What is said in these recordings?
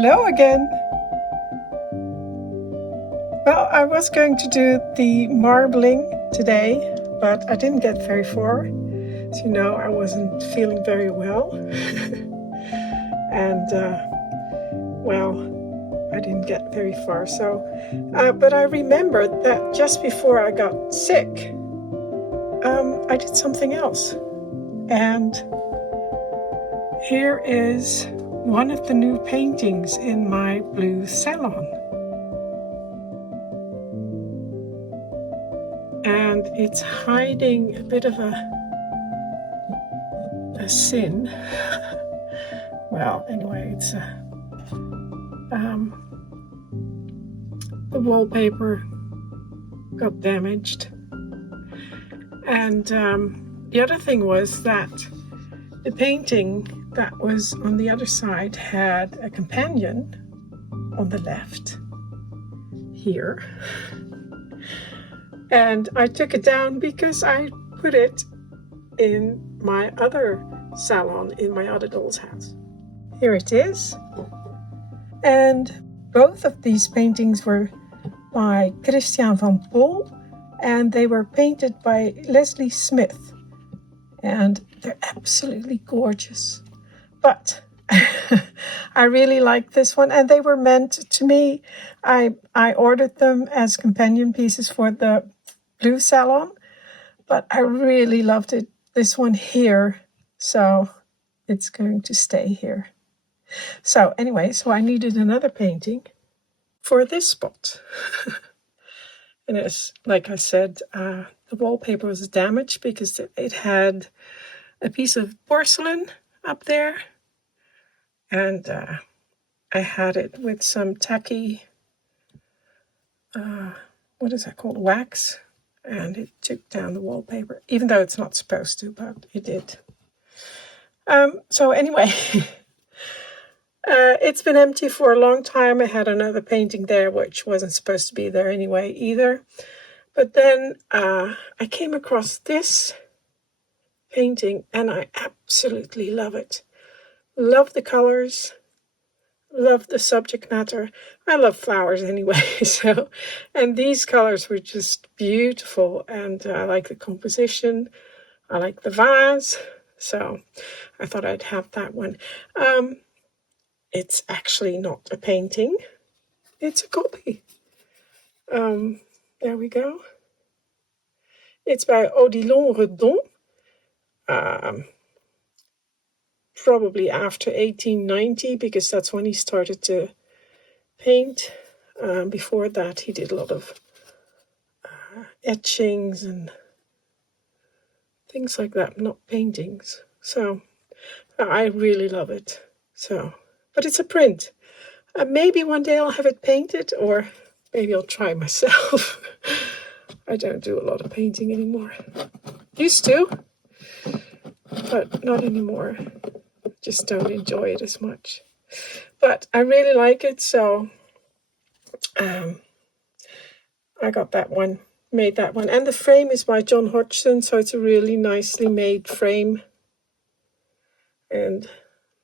Hello again. Well, I was going to do the marbling today, but I didn't get very far. As you know, I wasn't feeling very well. And, well, I didn't get very far. But I remembered that just before I got sick, I did something else. And here is one of the new paintings in my blue salon. And it's hiding a bit of a sin. Well, anyway, it's the wallpaper got damaged. And the other thing was that the painting that was on the other side had a companion on the left here. And I took it down because I put it in my other salon, in my other doll's house. Here it is. And both of these paintings were by Christian van Poel, and they were painted by Leslie Smith. And they're absolutely gorgeous. But I really like this one, and they were meant to me. I ordered them as companion pieces for the blue salon, but I really loved it. This one here, so it's going to stay here. So anyway, so I needed another painting for this spot. And it's, like I said, the wallpaper was damaged because it had a piece of porcelain up there. And I had it with some tacky, what is that called? Wax. And it took down the wallpaper, even though it's not supposed to, but it did. So anyway, it's been empty for a long time. I had another painting there, which wasn't supposed to be there anyway either. But then I came across this painting, and I absolutely love it. Love the colors. Love the subject matter. I love flowers anyway, and these colors were just beautiful, and I like the composition. I like the vase, so I thought I'd have that one. It's actually not a painting. It's a copy. There we go. It's by Odilon Redon. Probably after 1890, because that's when he started to paint. Before that, he did a lot of etchings and things like that, not paintings. So I really love it. So, but it's a print. Maybe one day I'll have it painted, or maybe I'll try myself. I don't do a lot of painting anymore. Used to, but not anymore. Just don't enjoy it as much. But I really like it, so I got that one, made that one. And the frame is by John Hodgson, so it's a really nicely made frame. And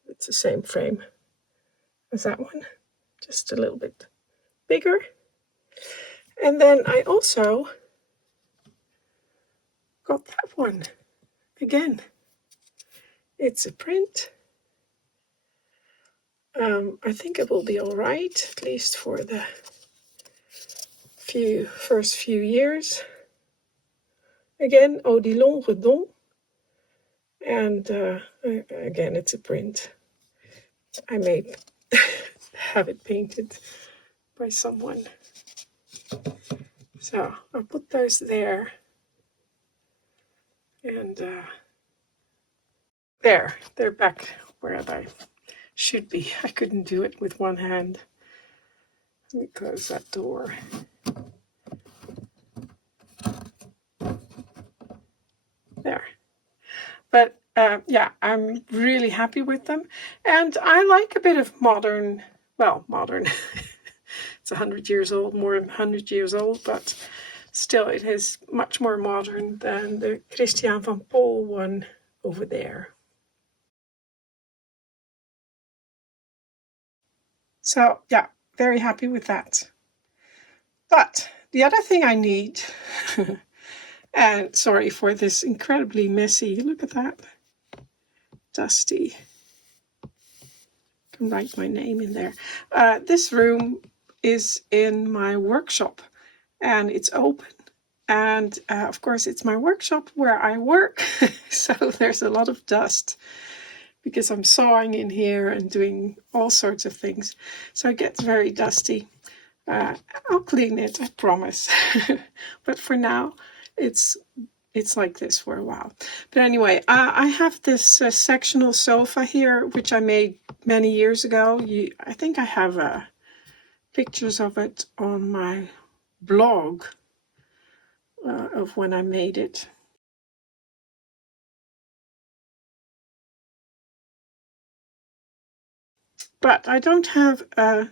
it's the same frame as that one, just a little bit bigger. And then I also got that one again. It's a print. I think it will be all right, at least for the first few years. Again, Odilon Redon. And again, it's a print. I may have it painted by someone. So I'll put those there. And there, they're back where they should be. I couldn't do it with one hand. Let me close that door. There. But yeah, I'm really happy with them. And I like a bit of modern, well, modern. It's 100 years old, more than 100 years old, but still it is much more modern than the Christian van Poel one over there. So yeah, very happy with that. But the other thing I need, and sorry for this incredibly messy, look at that, dusty. I can write my name in there. This room is in my workshop and it's open. And of course, it's my workshop where I work. So there's a lot of dust because I'm sawing in here and doing all sorts of things. So it gets very dusty. I'll clean it, I promise. But for now, it's like this for a while. But anyway, I have this sectional sofa here, which I made many years ago. I think I have pictures of it on my blog of when I made it. But I don't have a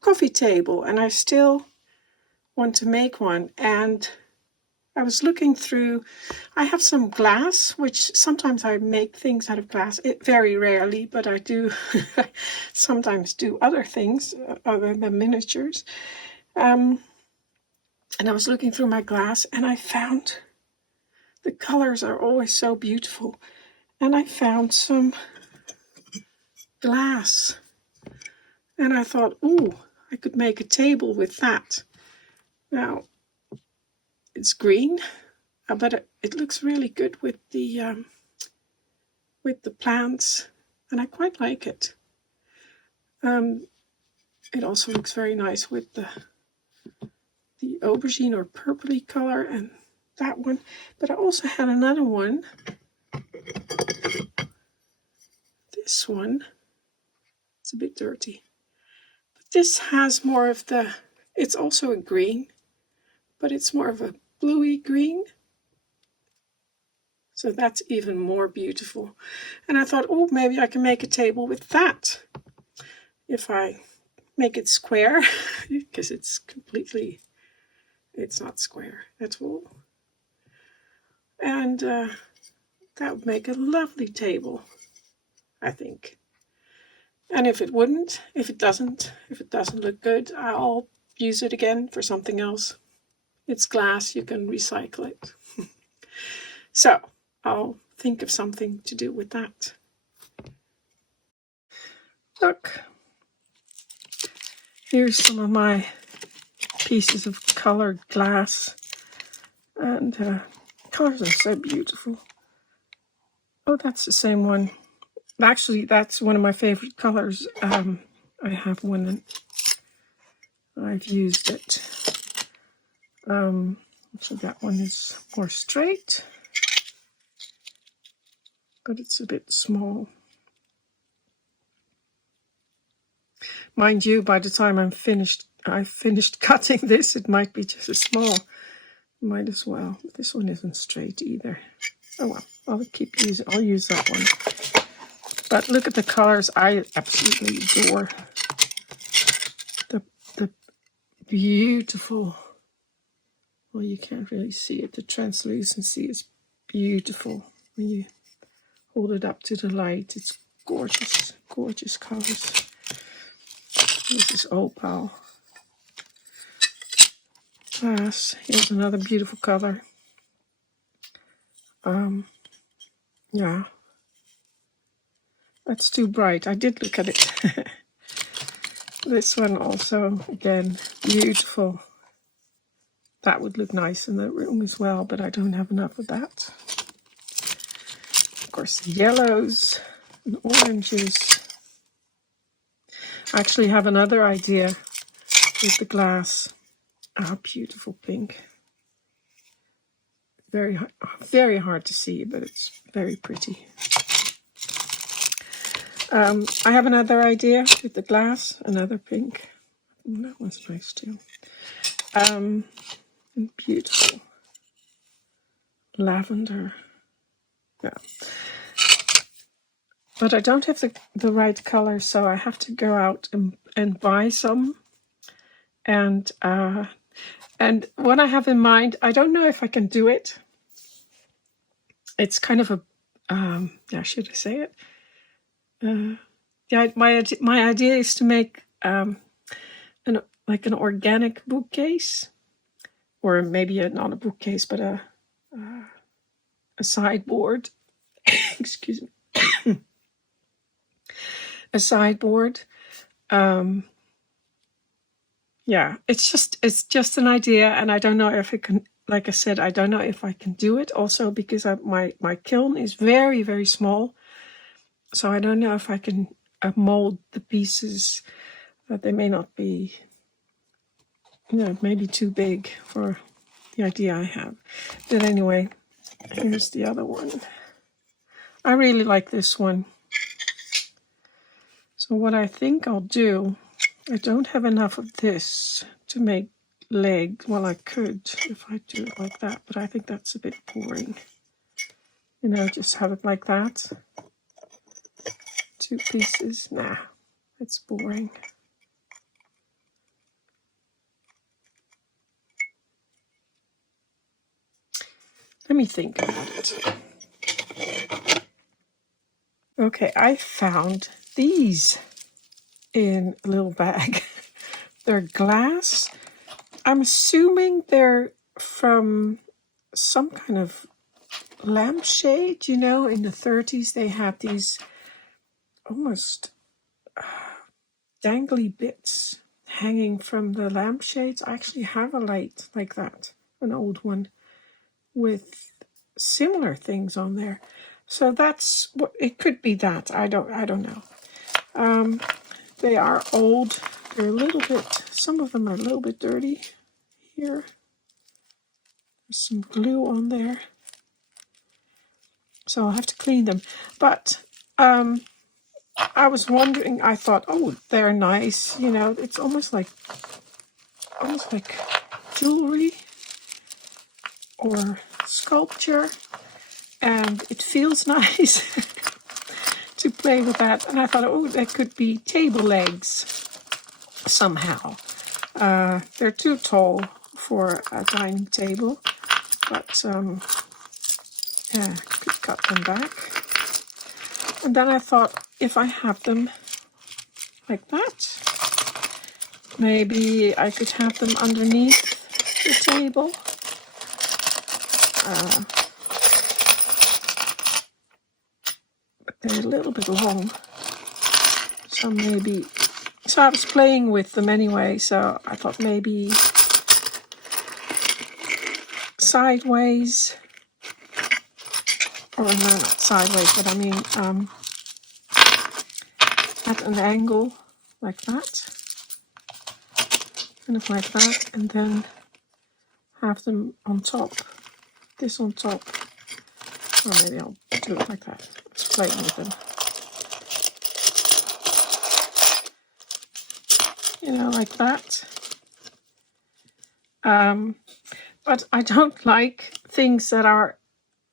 coffee table, and I still want to make one. And I was looking through, I have some glass, which sometimes I make things out of glass. Very rarely, but I do sometimes do other things other than miniatures. And I was looking through my glass and I found the colors are always so beautiful. And I found some glass. And I thought, ooh, I could make a table with that. Now, it's green, but it looks really good with the plants, and I quite like it. It also looks very nice with the aubergine or purpley color and that one. But I also had another one. This one. It's a bit dirty. But this has more of the, it's also a green, but it's more of a bluey green. So that's even more beautiful. And I thought, oh, maybe I can make a table with that. If I make it square, because it's not square at all. And that would make a lovely table, I think. And if it doesn't look good, I'll use it again for something else. It's glass, you can recycle it. So I'll think of something to do with that. Look, here's some of my pieces of colored glass, and colors are so beautiful. Oh, that's the same one. Actually, that's one of my favorite colors. I have one and I've used it. So that one is more straight, but it's a bit small. Mind you, by the time I've finished cutting this, it might be just as small. Might as well. This one isn't straight either. Oh well, I'll use that one. But look at the colors. I absolutely adore the beautiful. Well, you can't really see it. The translucency is beautiful when you hold it up to the light. It's gorgeous, gorgeous colors. This is opal glass. Here's another beautiful color. Yeah, that's too bright. I did look at it. This one also, again, beautiful. That would look nice in the room as well, but I don't have enough of that. Of course, the yellows and oranges. I actually have another idea with the glass. Ah, beautiful pink. Very, very hard to see, but it's very pretty. I have another idea with the glass, another pink. That one's nice too. And beautiful lavender. Yeah. But I don't have the right color, so I have to go out and buy some. And what I have in mind, I don't know if I can do it. It's kind of a, should I say it? yeah, my idea is to make an organic bookcase, or maybe not a bookcase, but a sideboard. Excuse me, a sideboard. Yeah, it's just an idea, and I don't know if it can. Like I said, I don't know if I can do it. Also, because my kiln is very, very small, so I don't know if I can mold the pieces. That they may not be, maybe too big for the idea I have. But anyway, here's the other one. I really like this one. So what I think I'll do, I don't have enough of this to make legs. Well, I could if I do it like that, but I think that's a bit boring. Just have it like that. 2 pieces. Nah, it's boring. Let me think about it. Okay, I found these in a little bag. They're glass. I'm assuming they're from some kind of lampshade. In the 30s they had these almost dangly bits hanging from the lampshades. I actually have a light like that, an old one with similar things on there. So that's what it could be. That I don't know. They are old. They're a little bit. Some of them are a little bit dirty. Here, there's some glue on there, so I'll have to clean them. But I was wondering. I thought, oh, they're nice. It's almost like jewelry or sculpture, and it feels nice to play with that. And I thought, oh, that could be table legs somehow. They're too tall for a dining table, but yeah, I could cut them back. And then I thought, if I have them like that, maybe I could have them underneath the table. But they're a little bit long, so maybe. So I was playing with them anyway, so I thought maybe sideways, or no, not sideways, but I mean at an angle like that, kind of like that, and then have them on top, this on top, or maybe I'll do it like that. Just playing with them. Like that. But I don't like things that are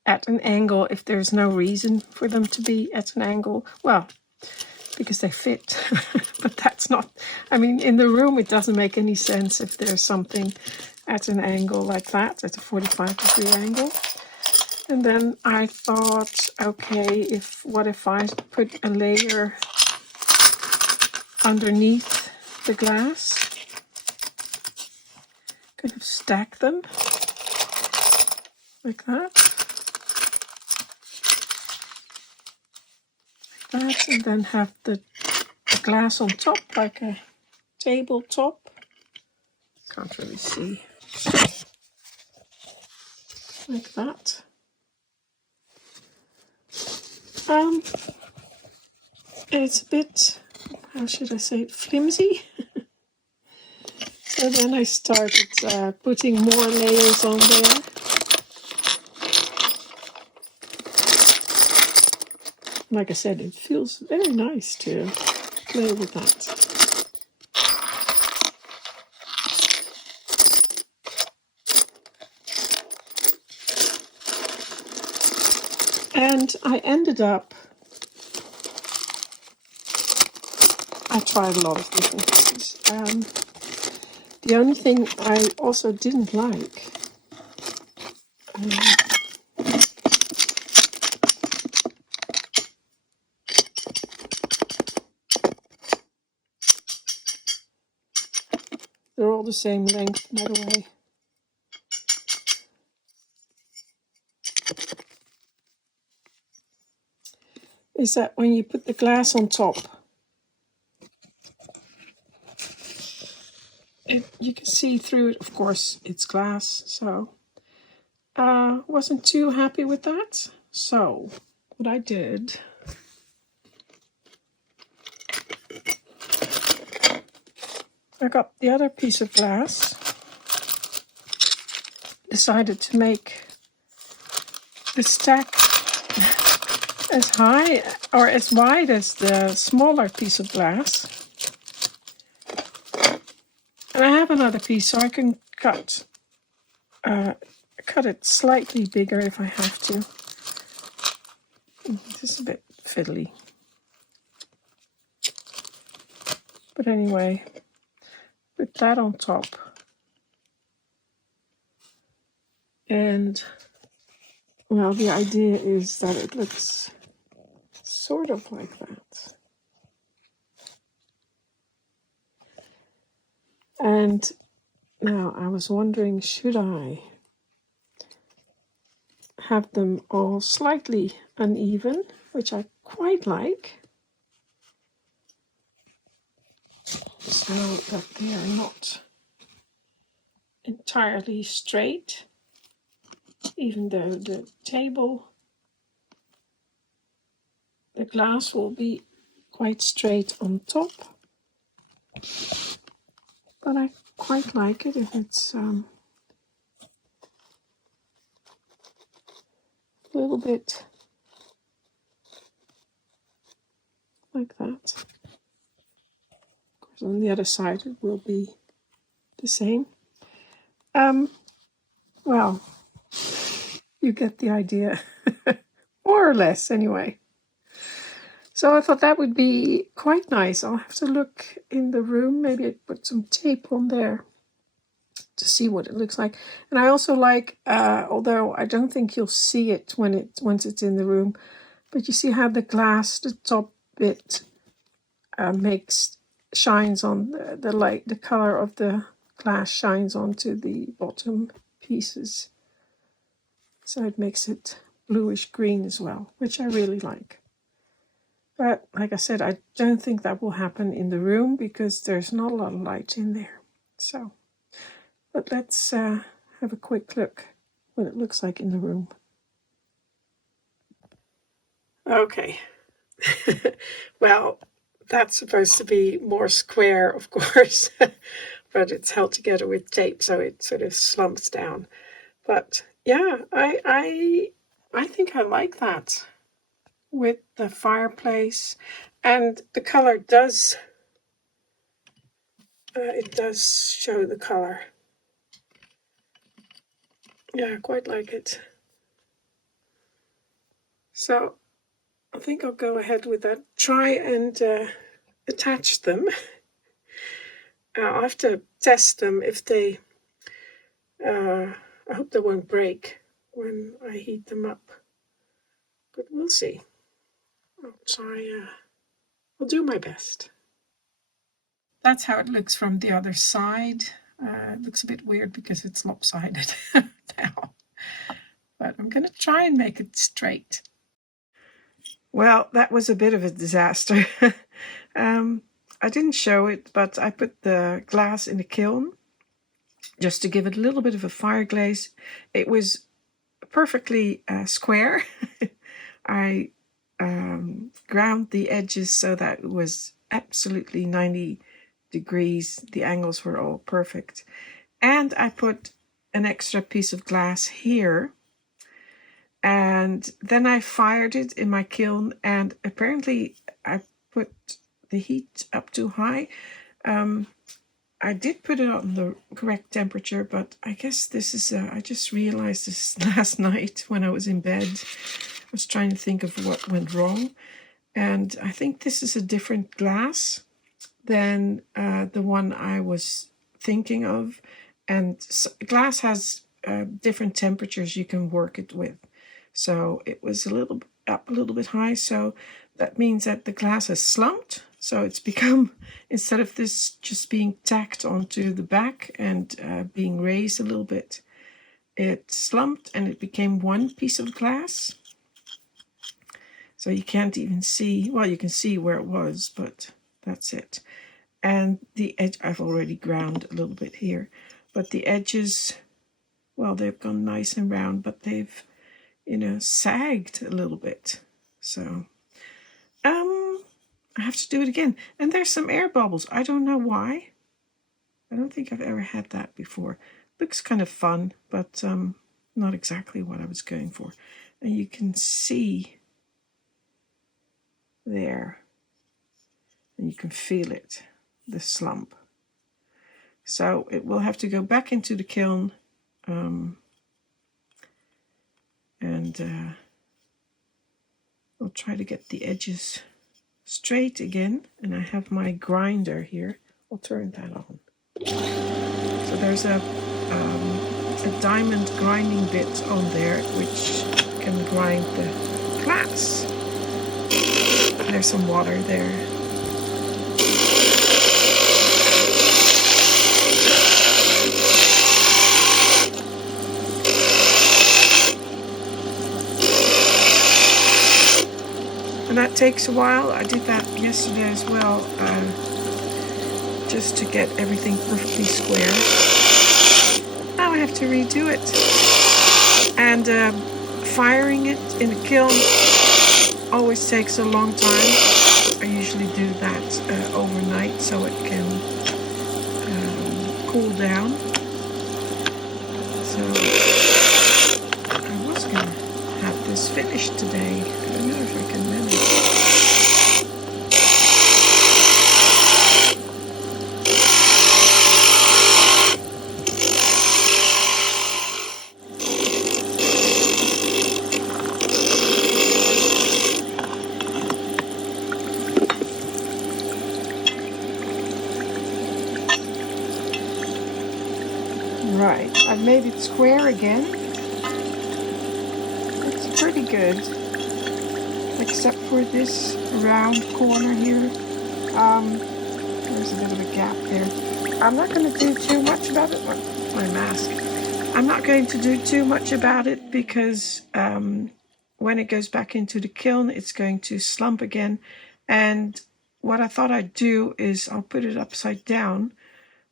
at an angle if there's no reason for them to be at an angle. Well, because they fit. But that's not, in the room it doesn't make any sense if there's something at an angle like that, at a 45-degree angle. And then I thought, okay, what if I put a layer underneath the glass, kind of stack them like that, and then have the glass on top, like a tabletop. Can't really see. Like that. And it's a bit, how should I say it, flimsy. So then I started putting more layers on there. Like I said, it feels very nice to play with that. And I ended up, I tried a lot of different things. The only thing I also didn't like They're all the same length, by the way. Is that when you put the glass on top, you can see through it. Of course, it's glass, so wasn't too happy with that. So what I did, I got the other piece of glass, decided to make the stack as high or as wide as the smaller piece of glass. And I have another piece, so I can cut it slightly bigger if I have to. This is a bit fiddly. But anyway, put that on top. And, well, the idea is that it looks sort of like that. And now I was wondering, should I have them all slightly uneven, which I quite like, so that they are not entirely straight, even though the glass will be quite straight on top. But I quite like it if it's a little bit like that. Of course, on the other side it will be the same. Well, you get the idea, more or less anyway. So I thought that would be quite nice. I'll have to look in the room. Maybe I put some tape on there to see what it looks like. And I also like, although I don't think you'll see it once it's in the room, but you see how the glass, the top bit, shines on the light. The color of the glass shines onto the bottom pieces, so it makes it bluish green as well, which I really like. But like I said, I don't think that will happen in the room because there's not a lot of light in there. So, but let's have a quick look what it looks like in the room. Okay. Well, that's supposed to be more square, of course, but it's held together with tape, so it sort of slumps down. But yeah, I think I like that with the fireplace, and the color does it does show the color. Yeah, I quite like it. So I think I'll go ahead with that. Try and attach them. I'll have to test them if they, I hope they won't break when I heat them up. But we'll see. I'll try, I'll do my best. That's how it looks from the other side. It looks a bit weird because it's lopsided now. But I'm going to try and make it straight. Well, that was a bit of a disaster. I didn't show it, but I put the glass in the kiln just to give it a little bit of a fire glaze. It was perfectly square. I ground the edges so that it was absolutely 90 degrees. The angles were all perfect. And I put an extra piece of glass here. And then I fired it in my kiln, and apparently I put the heat up too high. I did put it on the correct temperature, but I guess this is, I just realized this last night when I was in bed. I was trying to think of what went wrong. And I think this is a different glass than the one I was thinking of. And glass has different temperatures you can work it with. So it was a little bit high. So that means that the glass has slumped So it's become, instead of this just being tacked onto the back and being raised a little bit, it slumped and it became one piece of glass. So you can't even see, well, you can see where it was, but that's it. And the edge, I've already ground a little bit here, but the edges, well, they've gone nice and round, but they've, sagged a little bit. So, I have to do it again. And there's some air bubbles. I don't know why. I don't think I've ever had that before. Looks kind of fun, but not exactly what I was going for. And you can see there, and you can feel it, the slump. So it will have to go back into the kiln, and I'll try to get the edges straight again. And I have my grinder here. I'll turn that on. So there's a diamond grinding bit on there which can grind the glass. There's some water there. And that takes a while. I did that yesterday as well, just to get everything perfectly square. Now I have to redo it. And firing it in the kiln always takes a long time. I usually do that overnight so it can cool down. So I was going to have this finished today. I don't know if I can manage. Right, I've made it square again. It's pretty good, except for this round corner here. There's a bit of a gap there. I'm not going to do too much about it. My mask. I'm not going to do too much about it because when it goes back into the kiln, it's going to slump again. And what I thought I'd do is I'll put it upside down,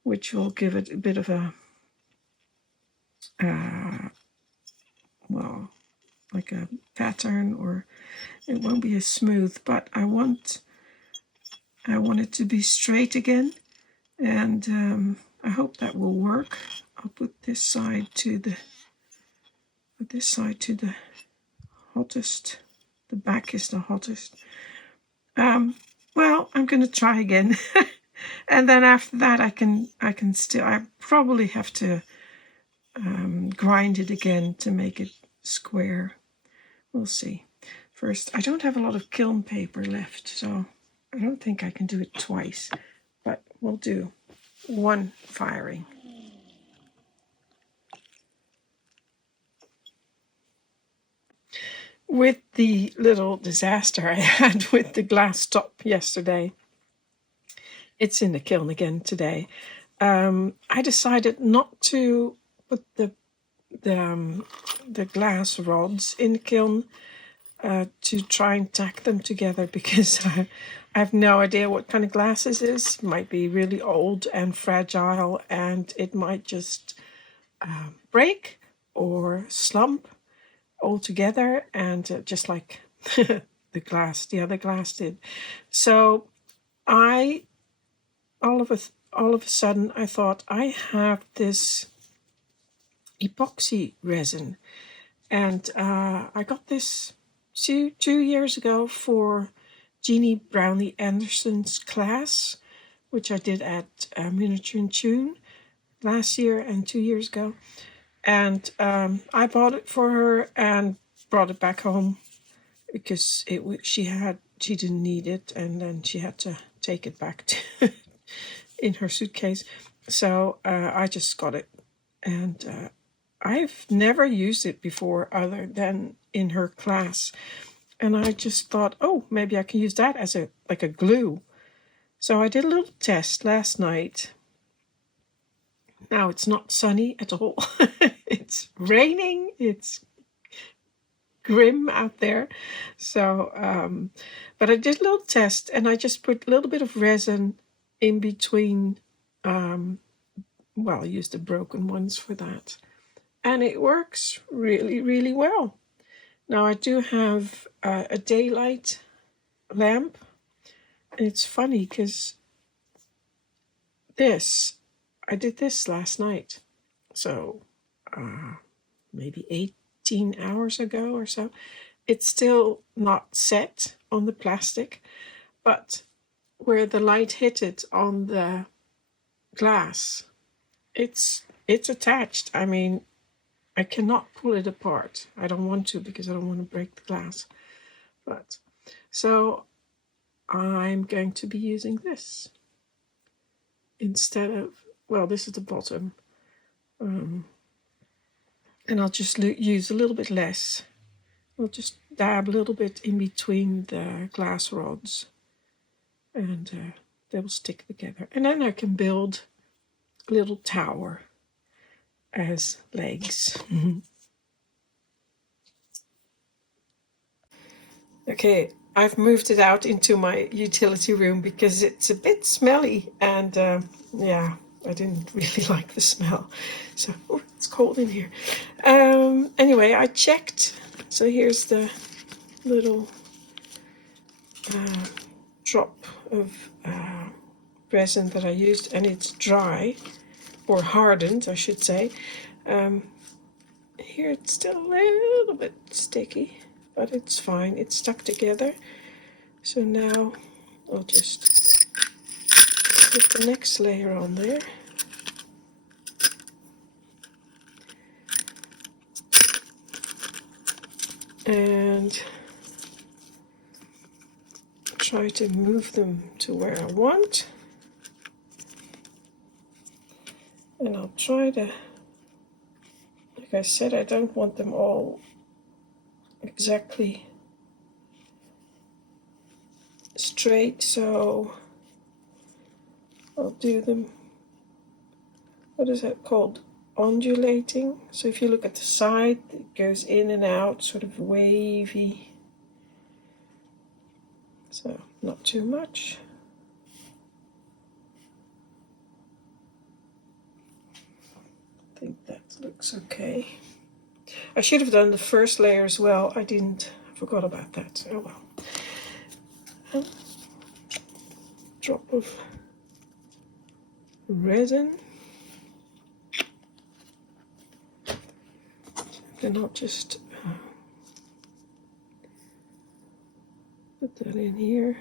which will give it a bit of a well, like a pattern, or it won't be as smooth, but I want it to be straight again, and I hope that will work. I'll put this side to the hottest. The back is the hottest. Well, I'm going to try again, and then after that I probably have to grind it again to make it square. We'll see. First, I don't have a lot of kiln paper left, so I don't think I can do it twice, but we'll do one firing. With the little disaster I had with the glass top yesterday, it's in the kiln again today. I decided not to put the glass rods in the kiln to try and tack them together, because I have no idea what kind of glass this is. It might be really old and fragile, and it might just break or slump altogether, and just like the other glass did. So all of a sudden I thought, I have this epoxy resin, and I got this two years ago for Jeannie Brownlee Anderson's class, which I did at Miniaturist Journal last year and 2 years ago. And I bought it for her and brought it back home because she didn't need it, and then she had to take it back in her suitcase. So I just got it, and I've never used it before other than in her class. And I just thought, oh, maybe I can use that as a glue. So I did a little test last night. Now it's not sunny at all. It's raining. It's grim out there. So, but I did a little test and I just put a little bit of resin in between. Well, I used the broken ones for that. And it works really, really well. Now I do have a daylight lamp. And it's funny because I did this last night. So maybe 18 hours ago or so. It's still not set on the plastic, but where the light hit it on the glass, it's attached. I mean, I cannot pull it apart. I don't want to because I don't want to break the glass. But so I'm going to be using this instead of, well, this is the bottom. And I'll just use a little bit less. I'll just dab a little bit in between the glass rods and they will stick together. And then I can build a little tower as legs. Okay, I've moved it out into my utility room because it's a bit smelly and yeah, I didn't really like the smell. So, oh, it's cold in here. Anyway, I checked. So here's the little drop of resin that I used, and it's dry, or hardened, I should say. Here it's still a little bit sticky, but it's fine. It's stuck together. So now I'll just put the next layer on there. And try to move them to where I want. And I'll try to, like I said, I don't want them all exactly straight, so I'll do them, what is that called? Undulating. So if you look at the side, it goes in and out, sort of wavy. So not too much. I think that looks okay. I should have done the first layer as well. I didn't. I forgot about that. Oh well. Drop of resin. Then I'll just put that in here.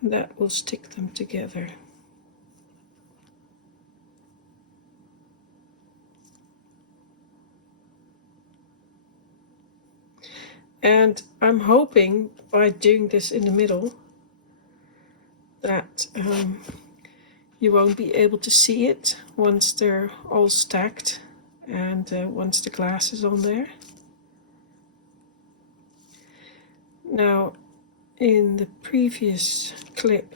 And that will stick them together. And I'm hoping by doing this in the middle that you won't be able to see it once they're all stacked and once the glass is on there. Now, in the previous clip,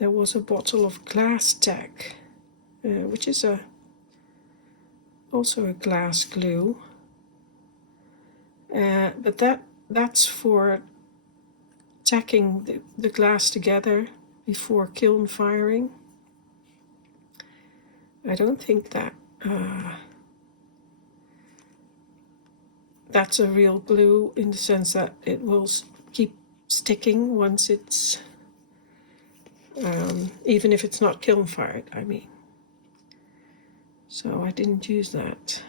there was a bottle of glass tack, which is also a glass glue. But that's for tacking the glass together before kiln firing. I don't think that that's a real glue in the sense that it will keep sticking once it's, even if it's not kiln fired, I mean. So I didn't use that.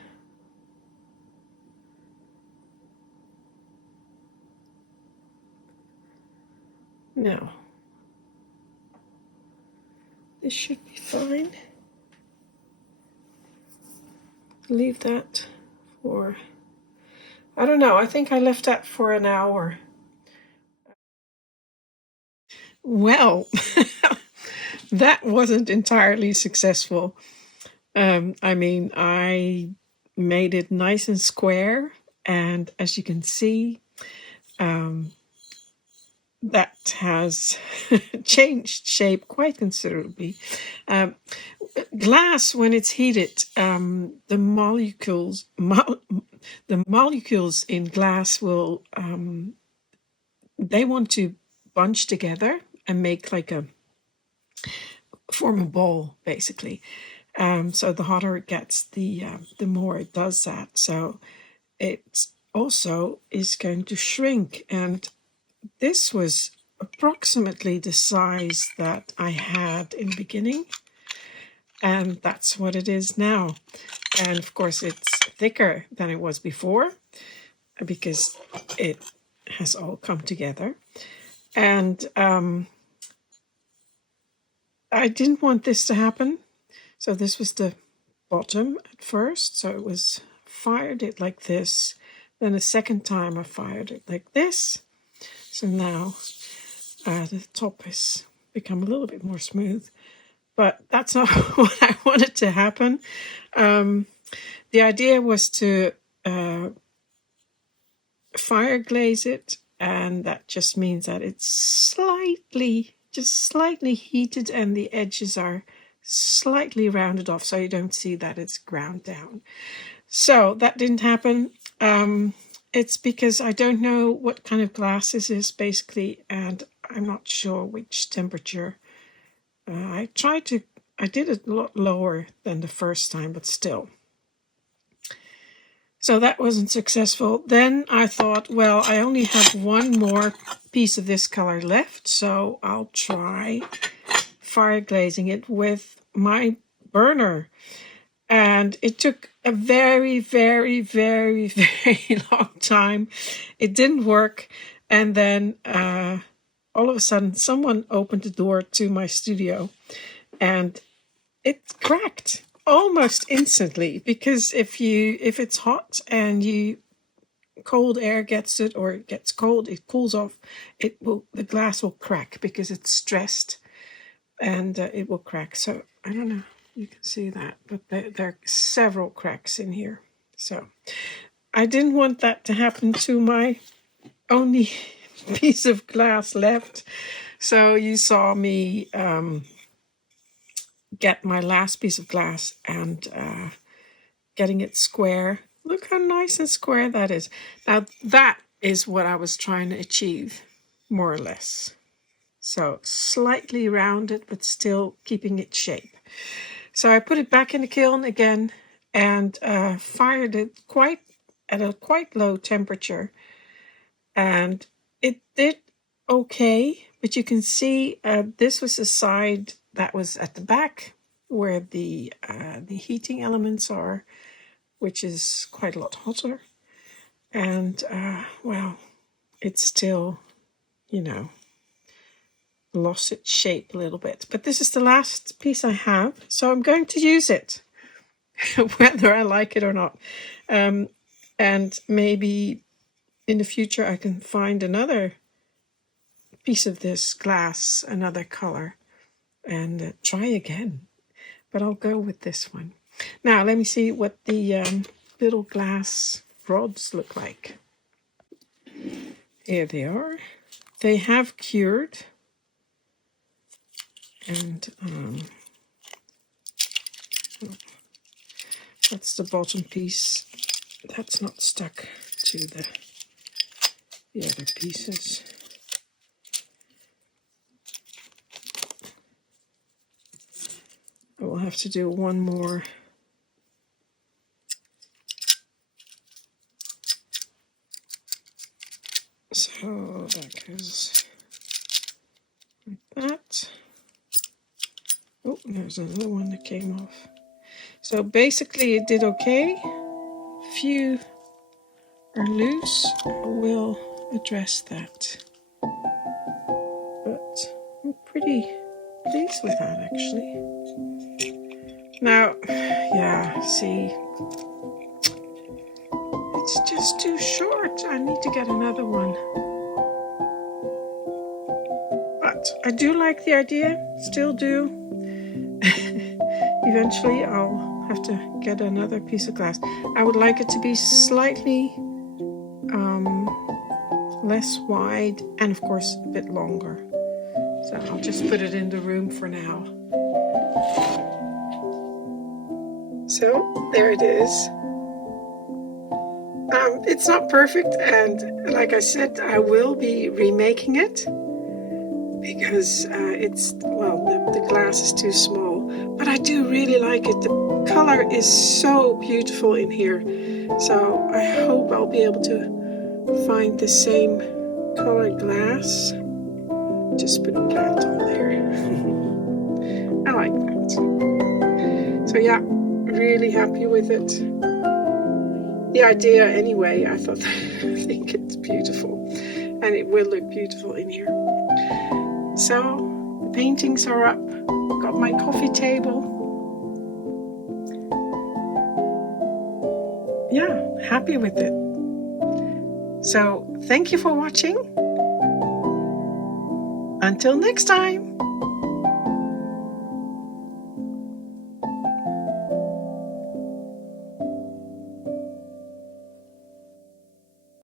Now, this should be fine. Leave that for, I don't know, I think I left that for an hour. Well, that wasn't entirely successful. I mean, I made it nice and square, and as you can see, that has changed shape quite considerably. Glass, when it's heated, the molecules in glass will they want to bunch together and make like form a ball, basically. So the hotter it gets, the more it does that. So it also is going to shrink, and this was approximately the size that I had in the beginning, and that's what it is now. And of course it's thicker than it was before because it has all come together. And I didn't want this to happen, so this was the bottom at first. So it was fired it like this, then a second time I fired it like this. So now the top has become a little bit more smooth, but that's not what I wanted to happen. The idea was to fire glaze it, and that just means that it's just slightly heated and the edges are slightly rounded off, so you don't see that it's ground down. So that didn't happen. It's because I don't know what kind of glass this is, basically, and I'm not sure which temperature. I did it a lot lower than the first time, but still. So that wasn't successful. Then I thought, well, I only have one more piece of this color left, so I'll try fire glazing it with my burner. And it took a very, very, very, very long time. It didn't work. And then all of a sudden, someone opened the door to my studio and it cracked almost instantly, because if it's hot and cold air gets it, or it gets cold, it cools off, the glass will crack because it's stressed, and it will crack. So I don't know, you can see that, but there are several cracks in here. So I didn't want that to happen to my only piece of glass left. So you saw me get my last piece of glass and getting it square. Look how nice and square that is. Now that is what I was trying to achieve, more or less. So slightly rounded, but still keeping its shape. So I put it back in the kiln again and fired it at a quite low temperature. And it did okay, but you can see this was the side that was at the back where the heating elements are, which is quite a lot hotter. And well, it's still, lost its shape a little bit. But this is the last piece I have, so I'm going to use it, whether I like it or not. And maybe in the future I can find another piece of this glass, another color, and try again. But I'll go with this one. Now let me see what the little glass rods look like. Here they are. They have cured, and that's the bottom piece. That's not stuck to the other pieces. I will have to do one more. So that goes like that. Oh, there's another one that came off. So basically it did okay. Few are loose. I will address that. But I'm pretty pleased with that, actually. Now, yeah, see, it's just too short. I need to get another one. But I do like the idea, still do. Eventually I'll have to get another piece of glass. I would like it to be slightly less wide and of course a bit longer. So I'll just put it in the room for now. So there it is. It's not perfect, and like I said, I will be remaking it because the glass is too small, but I do really like it. The color is so beautiful in here, so I hope I'll be able to find the same colored glass. Just put a plant on there. I like that. So yeah, really happy with it. The idea anyway, I think it's beautiful, and it will look beautiful in here. So the paintings are up. Got my coffee table. Yeah, happy with it. So thank you for watching. Until next time.